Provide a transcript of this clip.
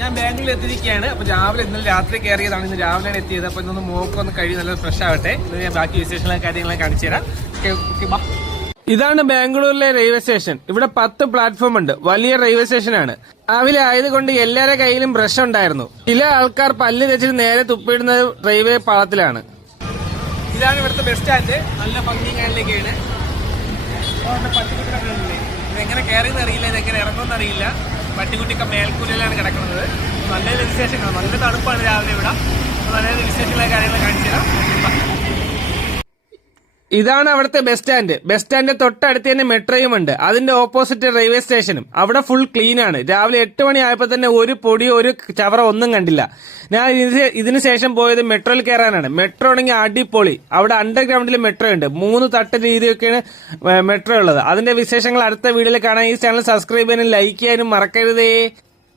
ഞാൻ ബാംഗ്ലൂരിൽ എത്തിയിരിക്കുകയാണ്. അപ്പൊ രാവിലെ ഇന്നലെ രാത്രി കയറിയതാണ് ഇന്ന് രാവിലെയാണ് എത്തിയത്. അപ്പൊ ഇന്നൊന്ന് മോക്കൊന്ന് കഴിയും നല്ല ഫ്രഷ് ആവട്ടെ. ഇന്ന് ഞാൻ ബാക്കി വിശേഷങ്ങളും കാര്യങ്ങളെ കാണിച്ചു തരാം. ഇതാണ് ബാംഗ്ലൂരിലെ റെയിൽവേ സ്റ്റേഷൻ ഇവിടെ പത്ത് പ്ലാറ്റ്ഫോം ഉണ്ട്. വലിയ റെയിൽവേ സ്റ്റേഷനാണ് രാവിലെ ആയതുകൊണ്ട് എല്ലാവരുടെ കയ്യിലും ബ്രഷ് ഉണ്ടായിരുന്നു. ചില ആൾക്കാർ പല്ല് തെച്ചിട്ട് നേരെ തുപ്പിടുന്നത് റെയിൽവേ പാളത്തിലാണ്. ഇതാണ് ഇവിടുത്തെ ബസ് സ്റ്റാൻഡ് നല്ല ഭംഗി കാര്യങ്ങളൊക്കെയാണ് എങ്ങനെ കയറിയെന്ന് അറിയില്ല. ഇതെങ്ങനെ ഇറങ്ങുമെന്ന് അറിയില്ല. പട്ടിക്കുട്ടിയൊക്കെ മേൽക്കൂരയിലാണ് കിടക്കുന്നത്. നല്ല വിശേഷങ്ങളാണ് നല്ല തണുപ്പാണ് രാവിലെ ഇവിടെ. ഇതാണ് അവിടുത്തെ ബസ് സ്റ്റാൻഡ് ബസ് സ്റ്റാൻഡ് തൊട്ടടുത്ത് തന്നെ മെട്രോയും ഉണ്ട്. അതിന്റെ ഓപ്പോസിറ്റ് റെയിൽവേ സ്റ്റേഷനും അവിടെ ഫുൾ ക്ലീൻ ആണ്. രാവിലെ എട്ട് മണി ആയപ്പോൾ തന്നെ ഒരു പൊടിയോ ഒരു ചവറ ഒന്നും കണ്ടില്ല. ഞാൻ ഇതിനുശേഷം ഇതിന് ശേഷം പോയത് മെട്രോയിൽ കയറാനാണ്. മെട്രോ ആണെങ്കിൽ അടിപൊളി. അവിടെ അണ്ടർഗ്രൗണ്ടിൽ മെട്രോ ഉണ്ട്. മൂന്ന് തട്ട് രീതിയൊക്കെയാണ് മെട്രോ ഉള്ളത്. അതിന്റെ വിശേഷങ്ങൾ അടുത്ത വീഡിയോയിൽ കാണാൻ ഈ ചാനൽ സബ്സ്ക്രൈബ് ചെയ്യാനും ലൈക്ക് ചെയ്യാനും മറക്കരുതേ.